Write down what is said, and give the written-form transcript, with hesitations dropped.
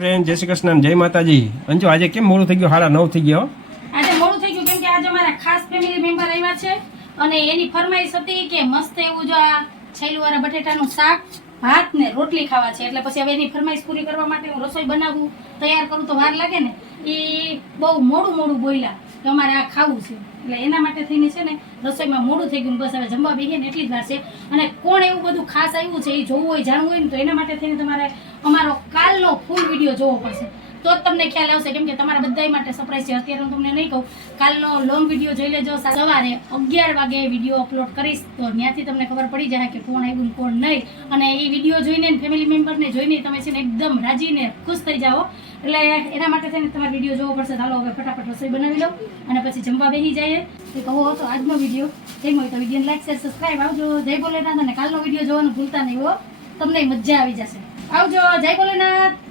Friend જય શ્રી કૃષ્ણ જય માતાજી. અંજુ આજે કેમ મોડું થઈ ગયું? 9:30 થઈ ગયો. આજે મોડું થઈ ગયું કેમ કે આજે અમારા ખાસ ફેમિલી મેમ્બર આવ્યા છે અને એની ફરમાઈશ હતી કે મસ્ત એવું જો આ છેલુવાળા બટેટાનું શાક ભાત ને રોટલી ખાવા છે. એટલે પછી હવે એની ફરમાઈશ પૂરી કરવા માટે હું રસોઈ બનાવું તૈયાર કરું તો વાર લાગે ને. એ બહુ મોડું બોલ્યા કે અમારે આ ખાવું છે એટલે એના માટે થઈને છે ને રસોઈમાં મોડું થઈ ગયું. બસ હવે જમવા બેસીએ ને એટલી જ વાર છે. અને કોણ એવું બધું ખાસ આવ્યું છે એ જોવું હોય જાણવું હોય ને તો એના માટે થઈને તમારે અમારો કાલનો ફૂલ વિડીયો જોવો પડશે તો જ તમને ખ્યાલ આવશે. કેમ કે તમારા બધા માટે સરપ્રાઈઝ છે. અત્યારે હું તમને નહીં કહું, કાલનો લોંગ વિડીયો જોઈ લેજો. સવારે 11 વાગે વિડીયો અપલોડ કરીશ તો ત્યાંથી તમને ખબર પડી જાય કે કોણ આવ્યું કોણ નહીં. અને એ વિડીયો જોઈને ફેમિલી મેમ્બરને જોઈને તમે છે ને એકદમ રાજીને ખુશ થઈ જાઓ. એટલે એના માટે થઈને તમારે વિડીયો જોવો પડશે. ચાલો હવે ફટાફટ રસોઈ બનાવી લો અને પછી જમવા બેસી જઈએ. તો કહો તો આજનો વિડીયો ગમ્યો હોય તો વિડીયોને લાઈક શેર સબસ્ક્રાઈબ. આવજો. જય ભોલેનાથ. અને કાલનો વિડીયો જોવાનું ભૂલતા નહીં હો, તમને મજા આવી જશે. આવજો. જય ભોલેનાથ.